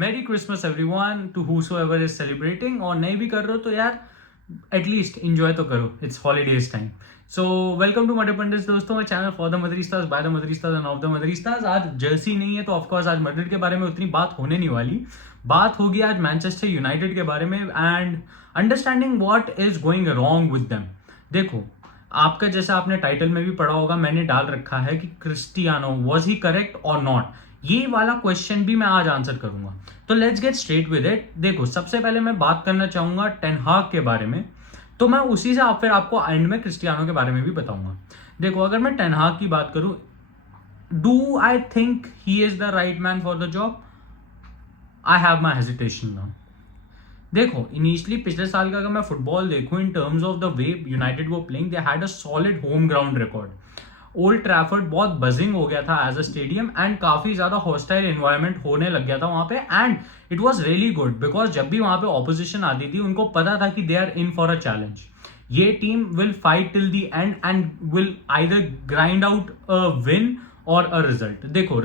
मेरी Christmas everyone to whosoever is celebrating. और नहीं भी कर रहे हो तो यार एटलीस्ट इंजॉय तो करो, it's holidays time. So welcome to मडर पंडित दोस्तों, माय चैनल फॉर द मदरिस्तास बाय द मदरिस्तास एंड ऑफ द मदरिस्तास। आज जर्सी नहीं है तो ऑफकोर्स आज मैड्रिड के बारे में उतनी बात होने नहीं वाली। बात होगी आज मैनचेस्टर यूनाइटेड के बारे में and understanding what is going wrong with them. देखो, आपका जैसा आपने टाइटल में भी पढ़ा होगा, मैंने डाल रखा है कि क्रिस्टियानो वाज ही करेक्ट और नॉट। ये वाला क्वेश्चन भी मैं आज आंसर करूंगा, तो let's get straight with it. देखो, सबसे पहले मैं बात करना चाहूंगा टेन हाग के बारे में, तो मैं उसी से फिर आपको एंड में क्रिस्टियानो के बारे में भी बताऊंगा। देखो, अगर मैं टेन हाग की बात करूं, do I think he is the right man for the job? I have my hesitation now. देखो, इनिशियली पिछले साल का अगर मैं फुटबॉल देखूं, in terms of the way United वो playing, they had a solid home ground record. Old Trafford बहुत buzzing हो गया था एज अ स्टेडियम एंड काफी ज्यादा हॉस्टाइल एनवायरनमेंट होने लग गया था वहां पे। And it was really good because जब भी वहां पे ऑपोजिशन आती थी, उनको पता था कि they are in for a challenge. ये team will fight till the end and will either grind out a win और अ रिजल्ट। देखो,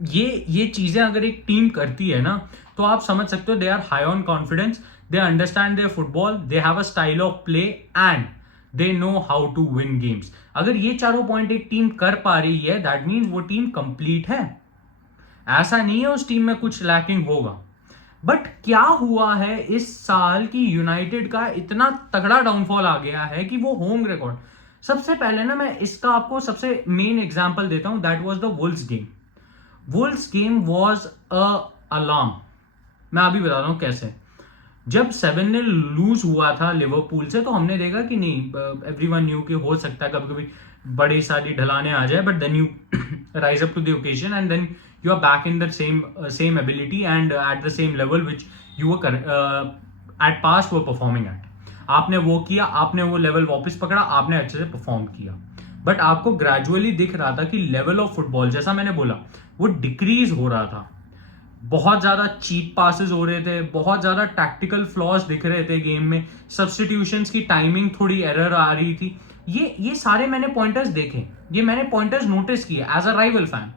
ये चीजें अगर एक टीम करती है ना, तो आप समझ सकते हो they are high on confidence, they understand their football, they have a style of play and they know how to win games. अगर ये चारों पॉइंट एक टीम कर पा रही है, दैट मीन्स वो टीम कंप्लीट है। ऐसा नहीं है उस टीम में कुछ लैकिंग होगा। बट क्या हुआ है इस साल की यूनाइटेड का इतना तगड़ा डाउनफॉल आ गया है कि वो होम रिकॉर्ड। सबसे पहले ना मैं इसका आपको सबसे मेन एग्जांपल देता हूं, that was the Wolves game. Wolves game was a alarm. मैं अभी बता रहा हूं कैसे। जब 7-0 लूज हुआ था लिवरपूल से, तो हमने देखा कि नहीं, एवरीवन न्यू कि हो सकता है कभी कभी बड़ी सारी ढलाने आ जाए, but then you rise up to the occasion and then you are back in the same ability and at the same level which you were at past were performing at. आपने वो किया, आपने वो लेवल वापस पकड़ा, आपने अच्छे से परफॉर्म किया। बट आपको ग्रेजुअली दिख रहा था कि लेवल ऑफ फुटबॉल, जैसा मैंने बोला, वो डिक्रीज हो रहा था। बहुत ज्यादा चीप पासेस हो रहे थे, बहुत ज्यादा टैक्टिकल फ्लॉज दिख रहे थे गेम में, सब्स्टिट्यूशंस की टाइमिंग थोड़ी एरर आ रही थी। ये सारे मैंने पॉइंटर्स देखे, ये मैंने पॉइंटर्स नोटिस किए एज अ राइवल फैन।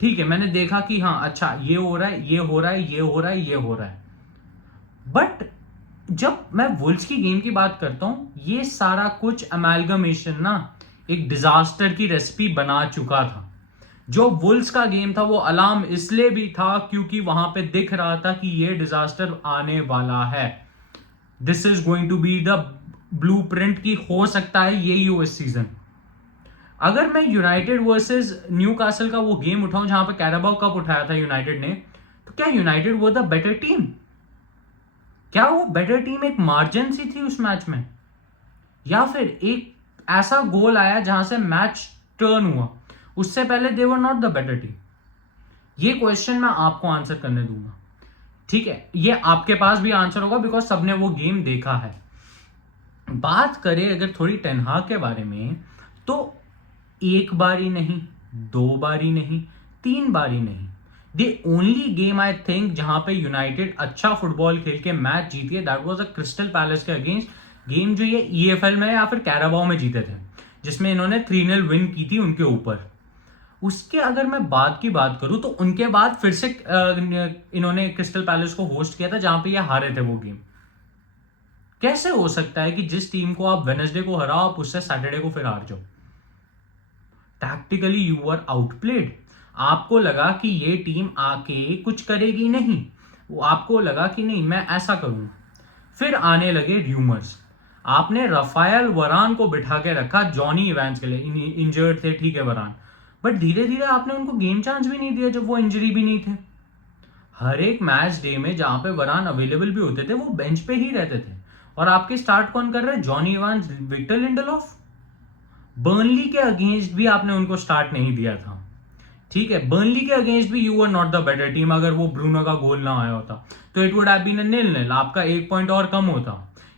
ठीक है, मैंने देखा कि हाँ अच्छा, ये हो रहा है, ये हो रहा है, ये हो रहा है, ये हो रहा है। बट जब मैं वुल्व्स की गेम की बात करता हूं, ये सारा कुछ अमेलगमेशन ना एक डिजास्टर की रेसिपी बना चुका था। जो वुल्व्स का गेम था वो अलार्म इसलिए भी था क्योंकि वहां पे दिख रहा था कि ये डिजास्टर आने वाला है। This is going to be the blueprint की हो सकता है यही हो इस सीजन। अगर मैं यूनाइटेड वर्सेस न्यूकासल का वो गेम उठाऊं जहां पे कैराबाओ कप उठाया था यूनाइटेड ने, तो क्या यूनाइटेड वो द बेटर टीम? क्या वो बेटर टीम एक मार्जिन सी थी उस मैच में, या फिर एक ऐसा गोल आया जहां से मैच टर्न हुआ? उससे पहले they were not the better team. ये क्वेश्चन मैं आपको आंसर करने दूंगा, ठीक है? ये आपके पास भी आंसर होगा बिकॉज सबने वो गेम देखा है। बात करें अगर थोड़ी टेन हाग के बारे में, तो एक बारी नहीं, दो बारी नहीं, तीन बारी नहीं, the only game I think जहां पे यूनाइटेड अच्छा फुटबॉल खेल के मैच जीती है, that was a crystal palace के अगेंस्ट गेम, जो ये ईएफएल में या फिर कैराबाओ में जीते थे, जिसमें इन्होंने 3-0 विन की थी उनके ऊपर। उसके अगर मैं बात की बात करूं, तो उनके बाद फिर से इन्होंने क्रिस्टल पैलेस को होस्ट किया था जहां पे ये हारे थे वो गेम। कैसे हो सकता है कि जिस टीम को आप वेडनेसडे को हराओ, आप उससे सैटरडे को फिर हार जाओ? Tactically you are outplayed. आपको लगा कि ये टीम आके कुछ करेगी नहीं, वो आपको लगा कि नहीं मैं ऐसा करूं। फिर आने लगे र्यूमर्स। आपने रफायल वरान को बिठा के रखा जॉनी इवेंट्स के लिए, इंजर्ड थे, ठीक है वरान, बट धीरे धीरे आपने उनको गेम चांस भी नहीं दिया जब वो इंजरी भी नहीं थे। हर एक मैच डे में जहां पे वरान अवेलेबल भी होते थे, वो बेंच पे ही रहते थे। और आपके स्टार्ट कौन कर रहे हैं? Jonny Evans, Victor Lindelof. Burnley के अगेंस्ट भी आपने उनको स्टार्ट नहीं दिया था, ठीक है? बर्नली के अगेंस्ट भी you are not the better team. अगर वो ब्रूनो का गोल ना आया होता तो it would have been a 0-0, आपका एक पॉइंट और कम होता।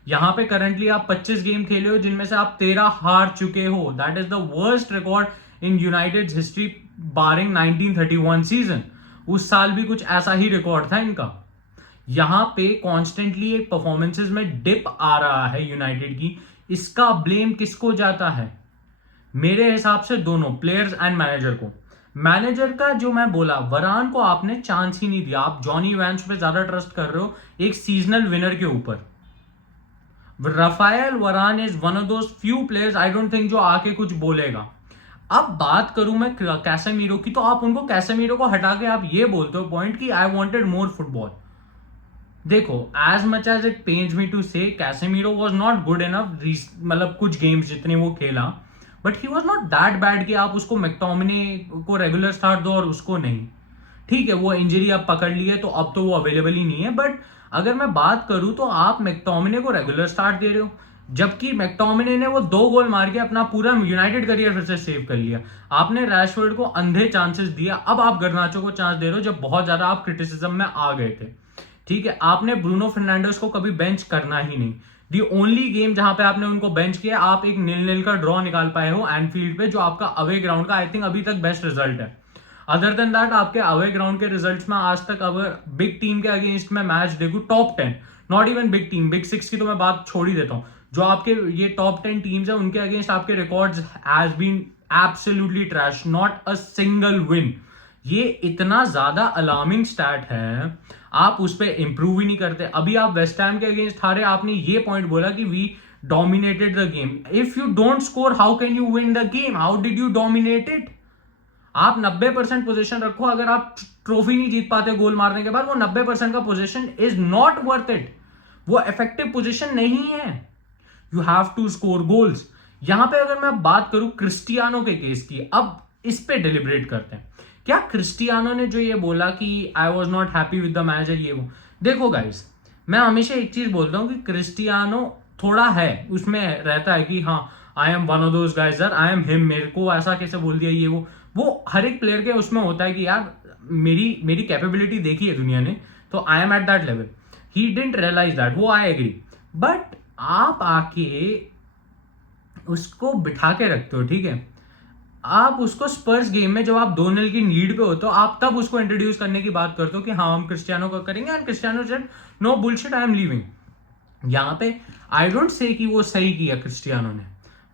यहां पे करंटली आप 25 गेम खेले हो जिनमें से आप 13 हार चुके हो। That is the worst record in United history barring 1931 season. उस साल भी कुछ ऐसा ही रिकॉर्ड था इनका। यहां पे कॉन्स्टेंटली एक परफॉर्मेंसेस में डिप आ रहा है यूनाइटेड की। इसका ब्लेम किसको जाता है? मेरे हिसाब से दोनों, प्लेयर्स एंड मैनेजर को। मैनेजर का जो मैं बोला, वरान को आपने चांस ही नहीं दिया। आप जॉनी इवांस पे ज्यादा ट्रस्ट कर रहे हो एक सीजनल विनर के ऊपर। राफेल वरान is one of those few players I don't think जो आके कुछ बोलेगा। अब बात करूं मैं कैसेमीरो की, तो आप उनको कैसेमीरो को हटा के आप ये बोलते हो पॉइंट कि आई वांटेड मोर फुटबॉल। देखो, as much as it pains me to say, Casemiro was not good enough, मतलब कुछ गेम्स जितने वो खेला, but he was not that bad कि आप उसको मैकटोमिने को रेगुलर स्टार्ट दो और उसको नहीं। ठीक है, वो इंजरी अब पकड़ ली है तो अब तो वो अवेलेबल ही नहीं है, बट अगर मैं बात करूं तो आप मैकटोमिने को रेगुलर स्टार्ट दे रहे हो, जबकि मैकटोमिने ने वो 2 गोल मार के अपना पूरा यूनाइटेड करियर फिर से सेव कर लिया। आपने रैशफोर्ड को अंधे चांसेस दिया, अब आप गर्नाचो को चांस दे रहे हो जब बहुत ज्यादा आप क्रिटिसिज्म में आ गए थे। ठीक है, आपने ब्रूनो फर्नांडिस को कभी बेंच करना ही नहीं। दी ओनली गेम जहां पे आपने उनको बेंच किया, आप एक 0-0 का ड्रॉ निकाल पाए हो एनफील्ड पे, जो आपका अवे ग्राउंड का आई थिंक अभी तक बेस्ट रिजल्ट है। अदर देन दैट, आपके अवे ग्राउंड के रिजल्ट्स में आज तक अगर बिग टीम के अगेंस्ट में मैच देखूं, top 10, not even big team, big 6 की तो मैं बात छोड़ ही देता हूं, जो आपके ये टॉप 10 टीम्स है उनके अगेंस्ट आपके records has been absolutely trash, not a single win. ये इतना ज्यादा अलार्मिंग स्टैट है, आप उस पर इंप्रूव ही नहीं करते। अभी आप वेस्ट हैम के अगेंस्ट हारे, आपने ये पॉइंट बोला कि we dominated the game. If you don't score, how can you win the game? How did you dominate it? आप 90% पोजीशन रखो, अगर आप ट्रॉफी नहीं जीत पाते गोल मारने के बाद, वो 90% का position is not worth it, वो इफेक्टिव पोजीशन नहीं है। You have to score goals. यहां पे अगर मैं बात करूं क्रिस्टियानो के केस की, अब इस पे डिलिब्रेट करते हैं। क्या क्रिस्टियानो ने जो ये बोला कि I was not happy with the manager, ये वो, देखो गाइस, मैं हमेशा एक चीज बोलता हूं कि क्रिस्टियानो थोड़ा है उसमें रहता है कि हाँ, I am one of those guys, sir I am him, मेरे को ऐसा कैसे बोल दिया ये वो हर एक प्लेयर के उसमें होता है कि यार मेरी कैपेबिलिटी देखी है दुनिया ने, तो I am at that level. He didn't realise that, वो आई एग्री, बट आप आके उसको बिठा के रखते हो। ठीक है, आप उसको स्पर्स गेम में जब आप 2-0 की लीड पे हो तो आप तब उसको इंट्रोड्यूस करने की बात करते हो कि हाँ हम क्रिस्टियानो को करेंगे, and Cristiano said no bullshit, I am leaving. यहां पे आई डोंट से कि वो सही किया क्रिस्टियानो ने,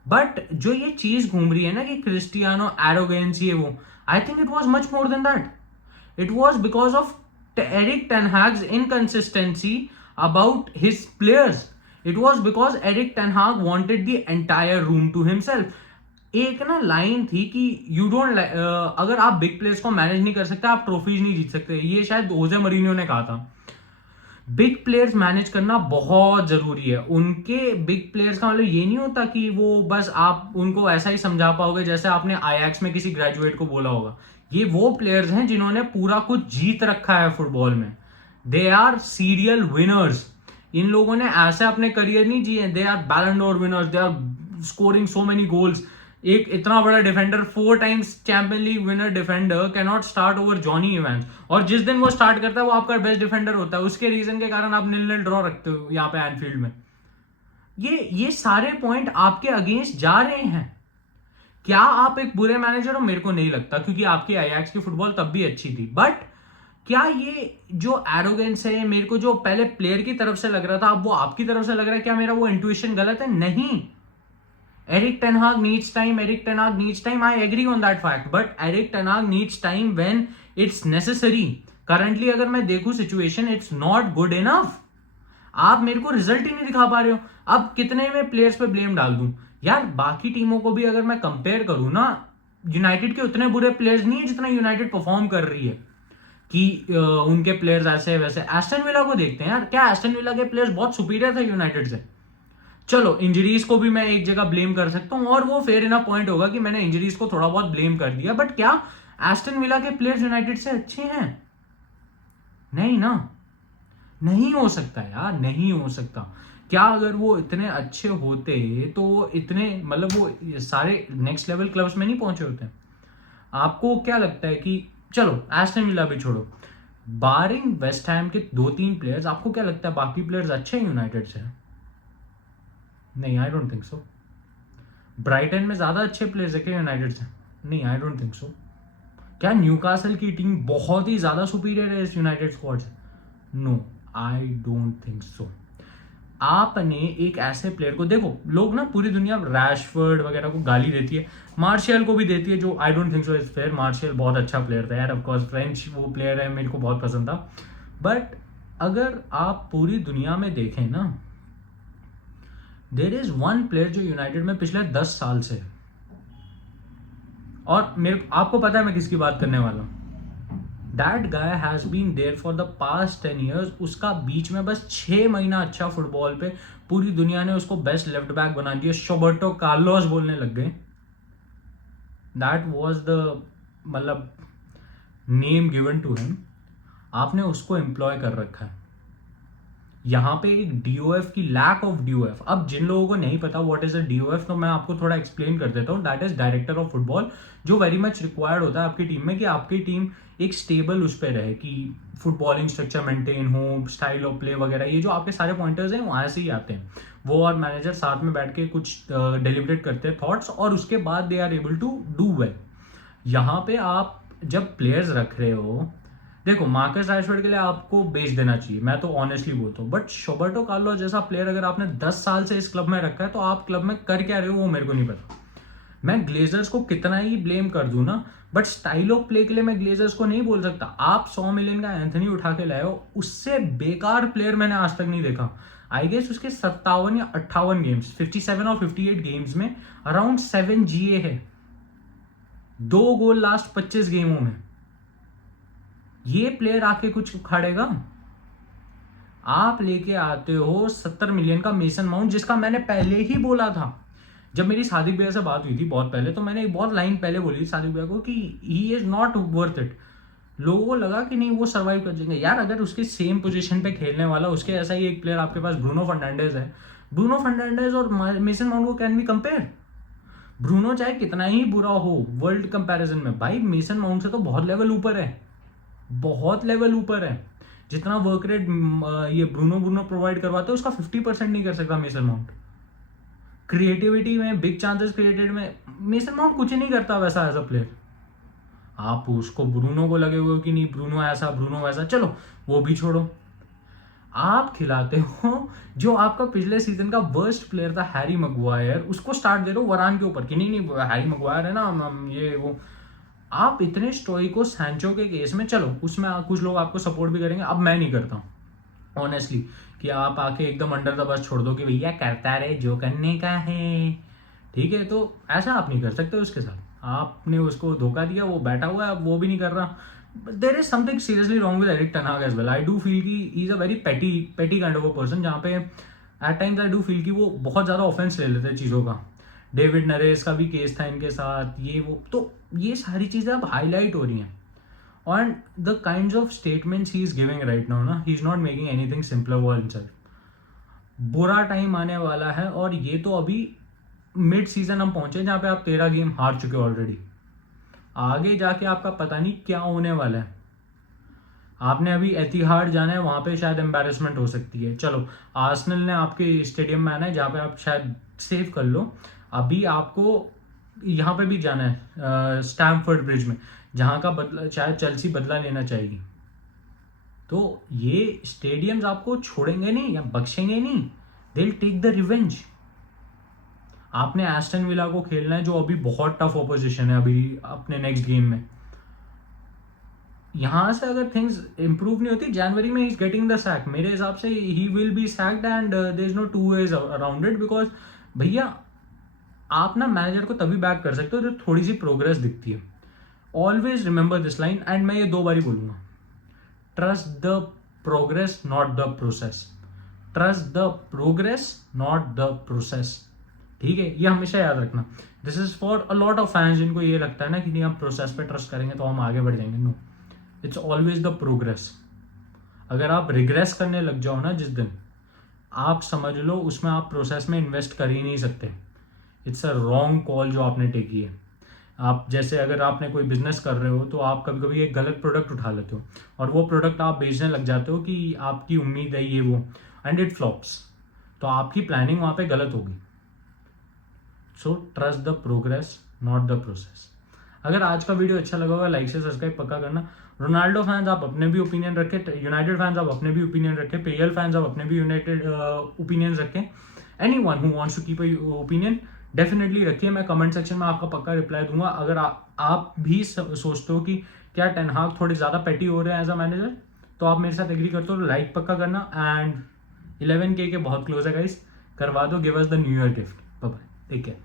बट जो ये चीज घूम रही है ना कि क्रिस्टियानो एरोगेंस ये वो, I think it was much more than that. It was because of Erik ten Hag's inconsistency about his players. It was because Erik ten Hag wanted the entire room to himself. एक ना line थी कि you don't, अगर आप big players को manage नहीं कर सकते, आप ट्रॉफीज नहीं जीत सकते। ये शायद ओजे मरीनियो ने कहा था। बिग प्लेयर्स मैनेज करना बहुत जरूरी है। उनके बिग प्लेयर्स का मतलब ये नहीं होता कि वो बस आप उनको ऐसा ही समझा पाओगे जैसे आपने आईएक्स में किसी ग्रेजुएट को बोला होगा। ये वो प्लेयर्स हैं जिन्होंने पूरा कुछ जीत रखा है फुटबॉल में। They are serial winners. इन लोगों ने ऐसे अपने करियर नहीं जिए, they are Ballon d'Or winners, they are scoring so many goals. एक इतना बड़ा defender, 4 times champion league winner defender can not start over Jonny Evans, और जिस दिन वो स्टार्ट करता है वो आपका बेस्ट डिफेंडर होता है। उसके रीजन के कारण आप 0-0 ड्रॉ रखते हो यहाँ पे एनफील्ड में। ये सारे पॉइंट आपके अगेंस्ट जा रहे हैं। क्या आप एक बुरे मैनेजर हो? मेरे को नहीं लगता, क्योंकि आपकी आईएक्स की फुटबॉल तब भी अच्छी थी। बट क्या ये जो एरोगेंस है, मेरे को जो पहले प्लेयर की तरफ से लग रहा था अब वो आपकी तरफ से लग रहा है, क्या मेरा वो इंट्यूशन गलत है? नहीं। Eric Ten Hag needs time. Eric Ten Hag needs time. I agree on that fact. But Eric Ten Hag needs time when it's necessary. Currently अगर मैं देखूं situation, it's not good enough. आप मेरे को result ही नहीं दिखा पा रहे हो। अब कितने में प्लेयर्स पे ब्लेम डाल दूं यार? बाकी टीमों को भी अगर मैं कंपेयर करूं ना, यूनाइटेड के उतने बुरे प्लेयर्स नहीं है जितना यूनाइटेड परफॉर्म कर रही है कि उनके प्लेयर्स ऐसे वैसे। एस्टन विला को देखते हैं यार, क्या एस्टन विला के प्लेयर्स बहुत सुपीरियर थे यूनाइटेड से? चलो इंजरीज को भी मैं एक जगह ब्लेम कर सकता हूं, और वो फेयर इनफ पॉइंट होगा कि मैंने इंजरीज को थोड़ा बहुत ब्लेम कर दिया, बट क्या एस्टन विला के प्लेयर्स यूनाइटेड से अच्छे हैं? नहीं ना, नहीं हो सकता यार, नहीं हो सकता। क्या अगर वो इतने अच्छे होते तो वो इतने, मतलब वो सारे नेक्स्ट लेवल क्लब्स में नहीं पहुंचे होते? आपको क्या लगता है कि, चलो एस्टन विला भी छोड़ो, बारिंग वेस्ट हैम के 2-3 प्लेयर्स, आपको क्या लगता है बाकी प्लेयर्स अच्छे हैं यूनाइटेड से? नहीं, I don't think so. Brighton में ज्यादा अच्छे प्लेयर्स है क्या यूनाइटेड से? नहीं, आई डोंट थिंक सो। क्या न्यूकासल की टीम बहुत ही ज्यादा सुपीरियर है इस यूनाइटेड स्क्वाड से? No, I don't think so. आपने एक ऐसे प्लेयर को देखो, लोग ना पूरी दुनिया रैशफोर्ड वगैरह को गाली देती है, मार्शियल को भी देती है, जो आई don't think so is fair. Martial बहुत अच्छा प्लेयर था यार, ऑफकोर्स फ्रेंच वो प्लेयर है, मेरे को बहुत पसंद था। बट अगर आप पूरी दुनिया में देखें ना, देयर इज वन प्लेयर जो यूनाइटेड में पिछले 10 साल से, और मेरे आपको पता है मैं किसकी बात करने वाला हूं। That guy has been there for the past 10 years। उसका बीच में बस 6 महीना अच्छा फुटबॉल पे, पूरी दुनिया ने उसको बेस्ट लेफ्ट बैक बना दिया, शोबर्टो कार्लोस बोलने लग गए। दैट वॉज द मतलब नेम गिवन टू हिम। आपने उसको एम्प्लॉय कर रखा है। यहाँ पे एक डीओएफ की लैक ऑफ डीओएफ। अब जिन लोगों को नहीं पता व्हाट इज अ डीओएफ, तो मैं आपको थोड़ा एक्सप्लेन कर देता हूँ। That is director of football, जो वेरी मच रिक्वायर्ड होता है आपकी टीम में, कि आपकी टीम एक स्टेबल उस पर रहे, कि फुटबॉलिंग स्ट्रक्चर मेंटेन हो, स्टाइल ऑफ प्ले वगैरह, ये जो आपके सारे पॉइंटर्स हैं वहां से ही आते हैं। वो और मैनेजर साथ में बैठ के कुछ डेलिब्रेट करते हैं थॉट्स, और उसके बाद they are able to do well. यहाँ पे आप जब प्लेयर्स रख रहे हो, देखो मार्कस रैशफोर्ड के लिए आपको बेच देना चाहिए, मैं तो ऑनेस्टली बोलता हूँ। बट शोबर्टो कार्लोस जैसा प्लेयर अगर आपने 10 साल से इस क्लब में रखा है, तो आप क्लब में कर क्या रहे हो वो मेरे को नहीं पता। मैं ग्लेजर्स को कितना ही ब्लेम कर दूं ना, बट स्टाइल ऑफ प्ले के लिए मैं ग्लेजर्स को नहीं बोल सकता। आप 100 मिलियन का एंथनी उठा के लाए हो, उससे बेकार प्लेयर मैंने आज तक नहीं देखा। आई गेस उसके 57 या 58 गेम्स, 57 और 58 गेम्स में अराउंड 7 GA है, 2 गोल लास्ट 25 गेमों में। ये प्लेयर आके कुछ उखाड़ेगा? आप लेके आते हो 70 मिलियन का मेसन माउंट, जिसका मैंने पहले ही बोला था। जब मेरी सादिक भैया से बात हुई थी बहुत पहले, तो मैंने एक बहुत लाइन पहले बोली थी सादिक भैया को कि he is not worth it. लोगों को लगा कि नहीं वो सर्वाइव कर जाएंगे। यार अगर उसके सेम पोजीशन पे खेलने वाला, उसके ऐसा ही एक प्लेयर आपके पास ब्रूनो फर्नांडिस है, ब्रूनो फर्नांडिस और मेसन माउंट को कैन बी कंपेयर? ब्रूनो चाहे कितना ही बुरा हो वर्ल्ड कंपैरिजन में, भाई मेसन माउंट से तो बहुत लेवल ऊपर है, बहुत लेवल ऊपर है। जितना वर्क रेट ये ब्रूनो प्रोवाइड करवाता है, उसका 50% नहीं कर सकता मेसन माउंट। क्रिएटिविटी में, बिग चांसेस क्रिएटेड में मेसन माउंट कुछ नहीं करता वैसा एज अ प्लेयर। आप उसको ब्रूनो को लगे हुए कि नहीं ब्रूनो ऐसा ब्रूनो वैसा, चलो वो भी छोड़ो। आप खिलाते हो जो आपका पिछले सीजन का वर्स्ट प्लेयर था हैरी मैगवायर, उसको स्टार्ट दे रहे हो वरान के ऊपर कि नहीं नहीं हैरी मैगवायर है ना, हम ये वो। आप इतने स्टोइको सैंचो के केस में, चलो उसमें कुछ लोग आपको सपोर्ट भी करेंगे, अब मैं नहीं करता हूँ ऑनेस्टली, कि आप आके एकदम अंडर द बस छोड़ दो कि भैया करता रहे जो करने का है, ठीक है। तो ऐसा आप नहीं कर सकते उसके साथ। आपने उसको धोखा दिया, वो बैठा हुआ है, अब वो भी नहीं कर रहा। There is something seriously wrong with Erik ten Hag as well. I do feel कि he is a very petty kind of a person, जहाँ पे at times I do feel कि वो बहुत ज़्यादा ऑफेंस ले लेते हैं चीज़ों का। डेविड नरेस का भी केस था इनके साथ, ये वो, तो ये सारी चीज़ें अब हाईलाइट हो रही हैं। And the kinds of statements he is giving right now, ना, he is not making anything simpler for himself. बुरा टाइम आने वाला है, और ये तो अभी मिड सीजन हम पहुंचे जहां पे आप 13 गेम हार चुके हो ऑलरेडी। आगे जाके आपका पता नहीं क्या होने वाला है। आपने अभी एतिहाड जाना है, वहां पे शायद एम्बैरेसमेंट हो सकती है। चलो आर्सेनल ने आपके स्टेडियम में आना है जहाँ पे आप शायद सेव कर लो। अभी आपको यहाँ पे भी जाना है स्टैमफोर्ड ब्रिज में, जहाँ का बदला शायद चेल्सी बदला लेना चाहेगी। तो ये स्टेडियम्स आपको छोड़ेंगे नहीं या बख्शेंगे नहीं, they will take the revenge. आपने एस्टन विला को खेलना है, जो अभी बहुत टफ ऑपोजिशन है अभी अपने नेक्स्ट गेम में। यहां से अगर थिंग्स इंप्रूव नहीं होती, जनवरी में he is getting the sack, मेरे हिसाब से he will be sacked, and there is no two ways around it. Because भैया आप ना मैनेजर को तभी बैक कर सकते हो जब थोड़ी सी प्रोग्रेस दिखती है। Always remember this line, and मैं ये 2 बार ही बोलूंगा, trust the progress not the process. Trust the progress not the process, ठीक है, ये हमेशा याद रखना। This is for a lot of fans जिनको ये लगता है ना कि नहीं हम प्रोसेस पे ट्रस्ट करेंगे तो हम आगे बढ़ जाएंगे। No, it's always the progress. अगर आप रिग्रेस करने लग जाओ ना जिस दिन, आप समझ लो उसमें आप प्रोसेस में इन्वेस्ट कर ही नहीं सकते। इट्स अ रॉन्ग कॉल जो आपने टेकी है। आप जैसे अगर आपने कोई बिजनेस कर रहे हो, तो आप कभी कभी एक गलत प्रोडक्ट उठा लेते हो, और वो प्रोडक्ट आप बेचने लग जाते हो कि आपकी उम्मीद है ये वो, एंड इट फ्लॉप्स, तो आपकी प्लानिंग वहाँ पे गलत होगी। So trust the progress not the process. अगर आज का वीडियो अच्छा लगा होगा, लाइक से सब्सक्राइब पक्का करना। रोनाल्डो फैंस आप अपने भी ओपिनियन रखें, यूनाइटेड फैंस आप अपने भी ओपिनियन रखें, पीएल फैंस आप अपने भी यूनाइटेड ओपिनियन रखें, anyone who wants to keep opinion definitely रखिए। मैं कमेंट सेक्शन में आपका पक्का रिप्लाई दूंगा। अगर आप भी सोचते हो कि क्या टेन हाग थोड़े ज़्यादा पेटी हो रहे हैं एज अ मैनेजर, तो आप मेरे साथ एग्री करते हो, लाइक पक्का करना। एंड 11K के बहुत क्लोज है गाइस, करवा दो, give us the new year gift. Bye bye, take care.